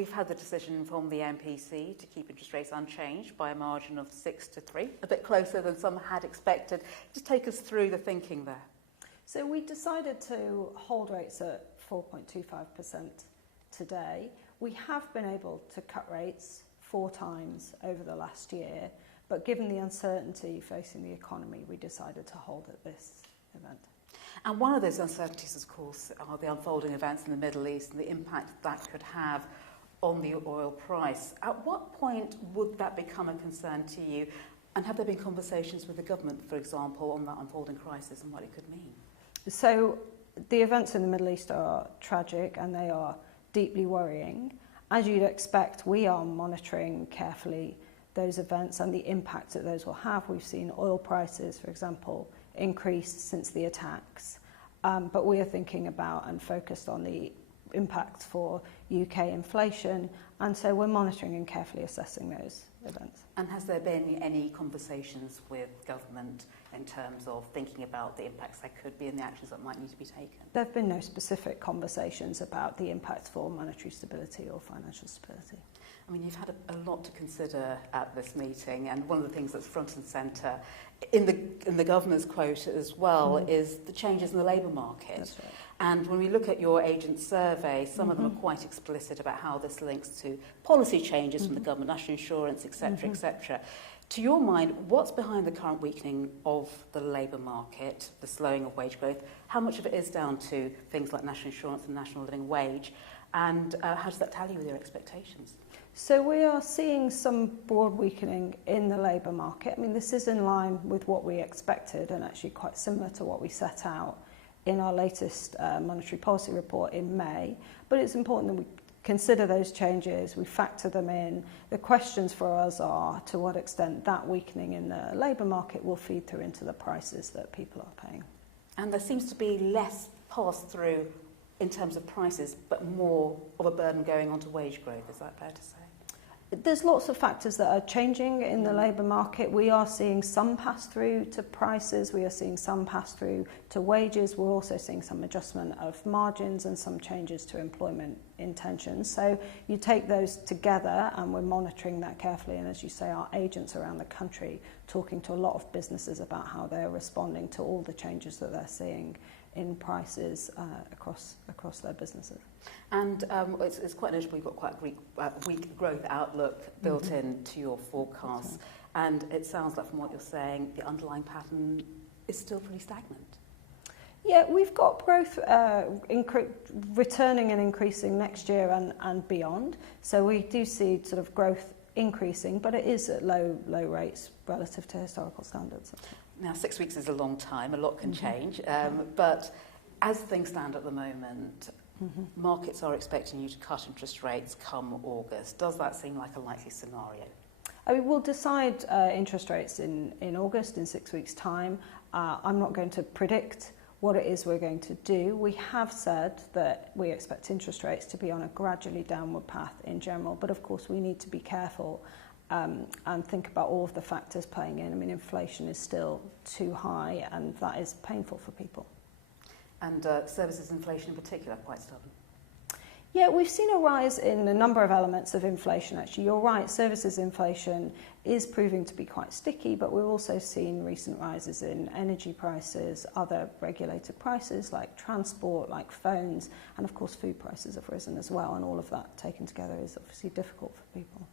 We've had the decision from the MPC to keep interest rates unchanged by a margin of 6 to 3, a bit closer than some had expected. Just take us through the thinking there. So we decided to hold rates at 4.25% today. We have been able to cut rates 4 times over the last year, but given the uncertainty facing the economy, we decided to hold at this event. And one of those uncertainties, of course, are the unfolding events in the Middle East and the impact that could have on the oil price. At what point would that become a concern to you? And have there been conversations with the government, for example, on that unfolding crisis and what it could mean? So the events in the Middle East are tragic and they are deeply worrying. As you'd expect, we are monitoring carefully those events and the impact that those will have. We've seen oil prices, for example, increase since the attacks. But we are thinking about and focused on the impacts for UK inflation, and so we're monitoring and carefully assessing those events. And has there been any conversations with government in terms of thinking about the impacts there could be and the actions that might need to be taken? There have been no specific conversations about the impacts for monetary stability or financial stability. I mean, you've had a lot to consider at this meeting, and one of the things that's front and centre in the governor's quote as well is the changes in the labour market. That's right. And when we look at your agent survey, some of them are quite explicit about how this links to policy changes from the government, national insurance, etc., etc. To your mind, what's behind the current weakening of the labour market, the slowing of wage growth? How much of it is down to things like national insurance and national living wage? And how does that tally with your expectations? So we are seeing some broad weakening in the labour market. I mean, this is in line with what we expected and actually quite similar to what we set out in our latest monetary policy report in May. But it's important that we consider those changes, we factor them in. The questions for us are to what extent that weakening in the labour market will feed through into the prices that people are paying. And there seems to be less pass-through in terms of prices, but more of a burden going on to wage growth. Is that fair to say? There's lots of factors that are changing in the labour market. We are seeing some pass-through to prices. We are seeing some pass-through to wages. We're also seeing some adjustment of margins and some changes to employment intentions. So you take those together, and we're monitoring that carefully. And as you say, our agents around the country talking to a lot of businesses about how they're responding to all the changes that they're seeing in prices across their businesses. And it's quite notable you've got quite a weak growth outlook built into your forecasts. And it sounds like from what you're saying, the underlying pattern is still pretty stagnant. Yeah, we've got growth returning and increasing next year and beyond. So we do see sort of growth increasing, but it is at low rates relative to historical standards. Now, 6 weeks is a long time. A lot can change. But as things stand at the moment, markets are expecting you to cut interest rates come August. Does that seem like a likely scenario? I mean, we'll decide interest rates in August, in 6 weeks' time. I'm not going to predict what it is we're going to do. We have said that we expect interest rates to be on a gradually downward path in general, but of course we need to be careful and think about all of the factors playing in. I mean, inflation is still too high, and that is painful for people. And services inflation in particular, quite stubborn. Yeah, we've seen a rise in a number of elements of inflation, actually. You're right, services inflation is proving to be quite sticky, but we've also seen recent rises in energy prices, other regulated prices like transport, like phones, and of course food prices have risen as well, and all of that taken together is obviously difficult for people.